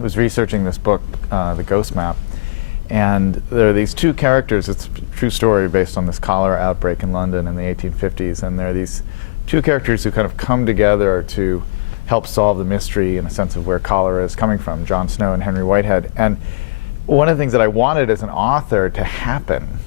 was researching this book, The Ghost Map, and there are these two characters. It's a true story based on this cholera outbreak in London in the 1850s, and there are these two characters who kind of come together to help solve the mystery in a sense of where cholera is coming from, Jon Snow and Henry Whitehead. And one of the things that I wanted as an author to happen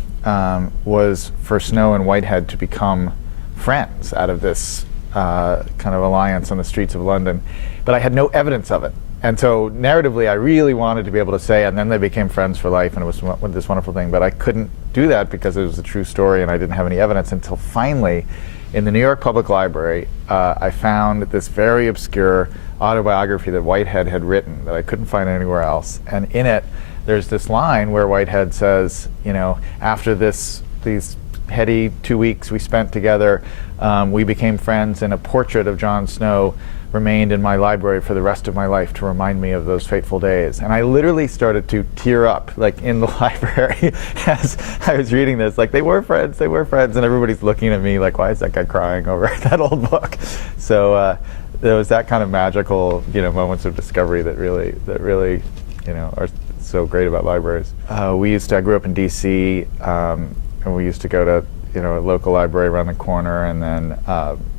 was for Snow and Whitehead to become friends out of this kind of alliance on the streets of London, but I had no evidence of it. And so narratively, I really wanted to be able to say, and then they became friends for life, and it was this wonderful thing, but I couldn't do that because it was a true story and I didn't have any evidence until finally, in the New York Public Library, I found this very obscure autobiography that Whitehead had written that I couldn't find anywhere else. And in it, there's this line where Whitehead says, you know, after these heady 2 weeks we spent together, we became friends, and a portrait of Jon Snow remained in my library for the rest of my life to remind me of those fateful days. And I literally started to tear up, like in the library as I was reading this. Like, they were friends, and everybody's looking at me like, why is that guy crying over that old book? So there was that kind of magical, you know, moments of discovery that really, you know, are so great about libraries. I grew up in DC, and we used to go to, you know, a local library around the corner, and then,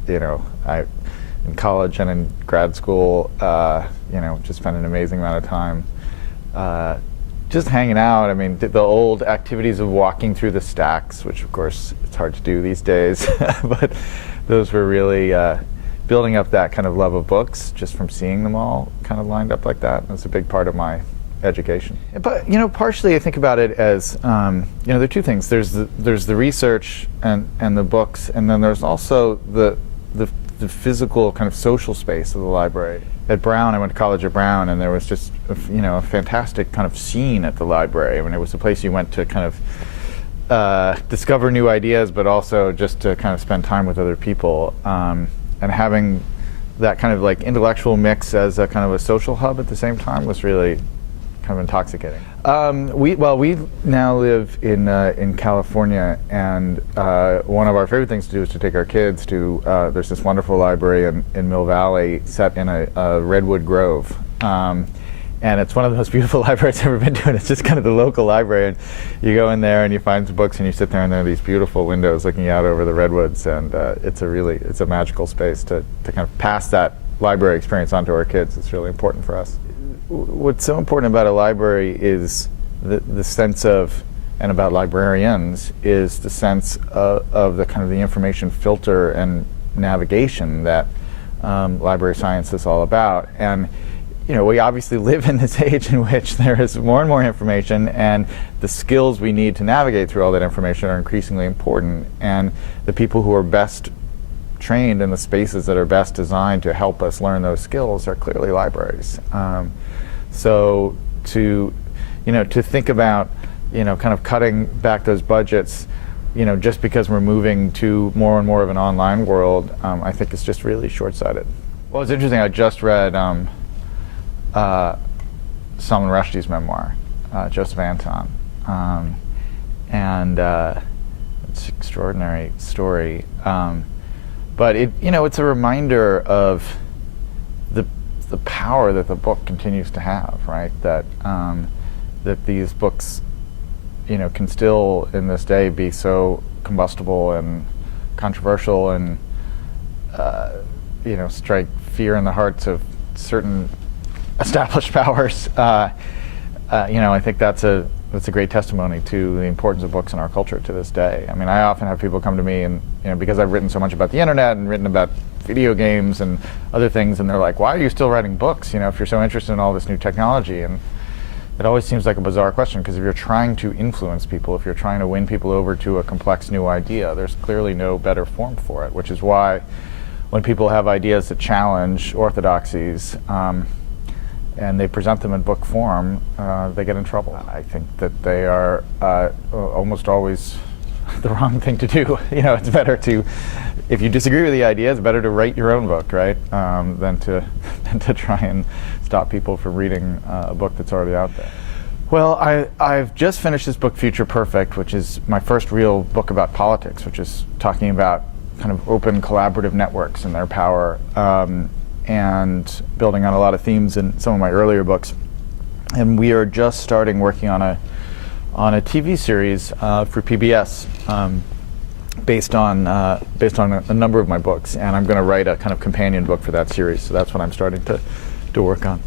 you know, in college and in grad school, you know, just spent an amazing amount of time just hanging out. I mean, the old activities of walking through the stacks, which of course it's hard to do these days, but those were really building up that kind of love of books just from seeing them all kind of lined up like that. That's a big part of my education. But, you know, partially I think about it as, you know, there are two things. There's the research and the books, and then there's also the physical kind of social space of the library. At Brown, I went to college at Brown, and there was just, you know, a fantastic kind of scene at the library. I mean, it was a place you went to kind of discover new ideas, but also just to kind of spend time with other people. And having that kind of like intellectual mix as a kind of a social hub at the same time was really kind of intoxicating. We now live in California, and one of our favorite things to do is to take our kids to, there's this wonderful library in Mill Valley set in a redwood grove. And it's one of the most beautiful libraries I've ever been to, and it's just kind of the local library. And you go in there and you find some books and you sit there, and there are these beautiful windows looking out over the redwoods, and it's a magical space to kind of pass that library experience on to our kids. It's really important for us. What's so important about a library is the sense of, and about librarians, is the sense of the kind of the information filter and navigation that library science is all about. And, you know, we obviously live in this age in which there is more and more information, and the skills we need to navigate through all that information are increasingly important. And the people who are best trained in the spaces that are best designed to help us learn those skills are clearly libraries. So to think about, you know, kind of cutting back those budgets, you know, just because we're moving to more and more of an online world, I think it's just really short-sighted. Well, it's interesting. I just read Salman Rushdie's memoir, Joseph Anton, and it's an extraordinary story. But it's a reminder of the power that the book continues to have, right? That these books, you know, can still in this day be so combustible and controversial, and you know, strike fear in the hearts of certain established powers. You know, I think that's a great testimony to the importance of books in our culture to this day. I mean, I often have people come to me, and, you know, because I've written so much about the internet and written about video games and other things, and they're like, why are you still writing books, you know, if you're so interested in all this new technology? And it always seems like a bizarre question, because if you're trying to influence people, if you're trying to win people over to a complex new idea, there's clearly no better form for it, which is why when people have ideas that challenge orthodoxies, and they present them in book form, they get in trouble. I think that they are almost always the wrong thing to do. You know, it's better to, if you disagree with the idea, it's better to write your own book, right? Than to try and stop people from reading a book that's already out there. Well, I've just finished this book, Future Perfect, which is my first real book about politics, which is talking about kind of open collaborative networks and their power, and building on a lot of themes in some of my earlier books. and we are just starting working on a TV series for PBS. Based on a number of my books, and I'm going to write a kind of companion book for that series. So that's what I'm starting to work on.